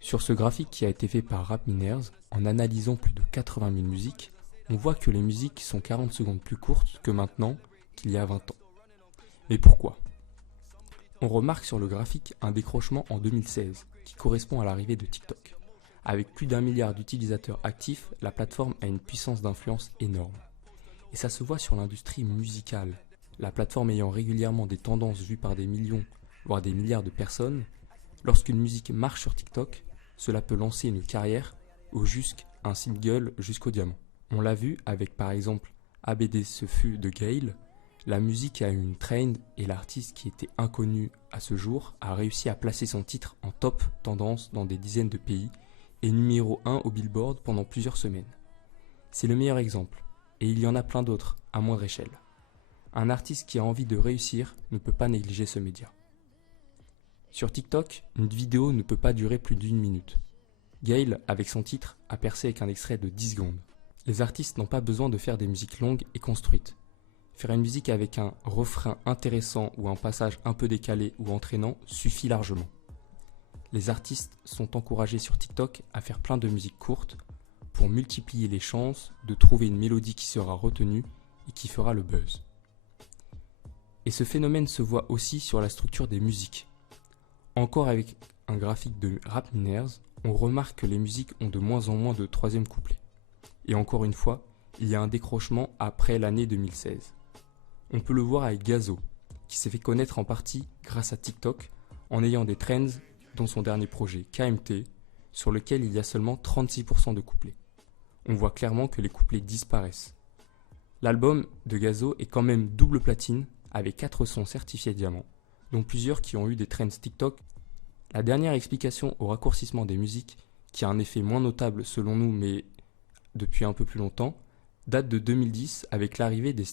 Sur ce graphique qui a été fait par Rapminers, en analysant plus de 80 000 musiques, on voit que les musiques sont 40 secondes plus courtes que maintenant qu'il y a 20 ans. Mais pourquoi ? On remarque sur le graphique un décrochement en 2016, qui correspond à l'arrivée de TikTok. Avec plus d'1 milliard d'utilisateurs actifs, la plateforme a une puissance d'influence énorme. Et ça se voit sur l'industrie musicale. La plateforme ayant régulièrement des tendances vues par des millions, voire des milliards de personnes, lorsqu'une musique marche sur TikTok, cela peut lancer une carrière ou juste un single jusqu'au diamant. On l'a vu avec par exemple ABD ce fut de Gayle, la musique a eu une trend et l'artiste qui était inconnu à ce jour a réussi à placer son titre en top tendance dans des dizaines de pays et numéro 1 au Billboard pendant plusieurs semaines. C'est le meilleur exemple, et il y en a plein d'autres, à moindre échelle. Un artiste qui a envie de réussir ne peut pas négliger ce média. Sur TikTok, une vidéo ne peut pas durer plus d'1 minute. Gayle, avec son titre, a percé avec un extrait de 10 secondes. Les artistes n'ont pas besoin de faire des musiques longues et construites. Faire une musique avec un refrain intéressant ou un passage un peu décalé ou entraînant suffit largement. Les artistes sont encouragés sur TikTok à faire plein de musiques courtes pour multiplier les chances de trouver une mélodie qui sera retenue et qui fera le buzz. Et ce phénomène se voit aussi sur la structure des musiques. Encore avec un graphique de Rapminers, on remarque que les musiques ont de moins en moins de troisième couplet. Et encore une fois, il y a un décrochement après l'année 2016. On peut le voir avec Gazo, qui s'est fait connaître en partie grâce à TikTok en ayant des trends dont son dernier projet KMT, sur lequel il y a seulement 36% de couplets. On voit clairement que les couplets disparaissent. L'album de Gazo est quand même double platine avec 4 sons certifiés diamant, dont plusieurs qui ont eu des trends TikTok. La dernière explication au raccourcissement des musiques, qui a un effet moins notable selon nous mais depuis un peu plus longtemps, date de 2010 avec l'arrivée des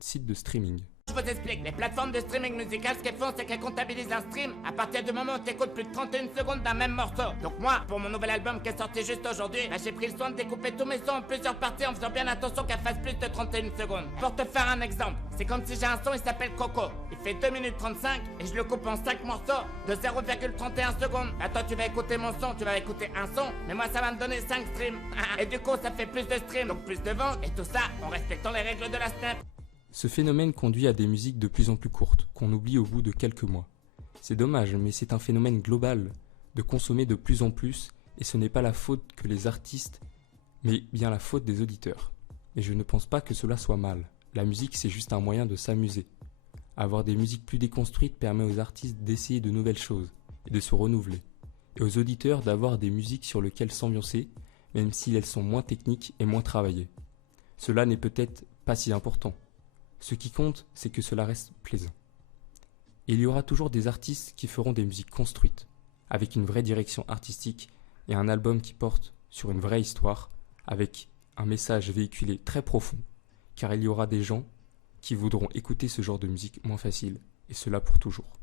sites de streaming. Je vous explique, les plateformes de streaming musical, ce qu'elles font, c'est qu'elles comptabilisent un stream à partir du moment où tu écoutes plus de 31 secondes d'un même morceau. Donc moi, pour mon nouvel album qui est sorti juste aujourd'hui, j'ai pris le soin de découper tous mes sons en plusieurs parties en faisant bien attention qu'elles fassent plus de 31 secondes. Pour te faire un exemple, c'est comme si j'ai un son, il s'appelle Coco. Il fait 2 minutes 35 et je le coupe en 5 morceaux de 0,31 secondes. Bah toi tu vas écouter mon son, tu vas écouter un son, mais moi ça va me donner 5 streams. Et du coup ça fait plus de streams, donc plus de ventes et tout ça en respectant les règles de la Snap. Ce phénomène conduit à des musiques de plus en plus courtes, qu'on oublie au bout de quelques mois. C'est dommage, mais c'est un phénomène global, de consommer de plus en plus, et ce n'est pas la faute que les artistes, mais bien la faute des auditeurs. Et je ne pense pas que cela soit mal. La musique, c'est juste un moyen de s'amuser. Avoir des musiques plus déconstruites permet aux artistes d'essayer de nouvelles choses, et de se renouveler. Et aux auditeurs d'avoir des musiques sur lesquelles s'ambiancer, même si elles sont moins techniques et moins travaillées. Cela n'est peut-être pas si important. Ce qui compte, c'est que cela reste plaisant. Et il y aura toujours des artistes qui feront des musiques construites, avec une vraie direction artistique et un album qui porte sur une vraie histoire, avec un message véhiculé très profond, car il y aura des gens qui voudront écouter ce genre de musique moins facile, et cela pour toujours.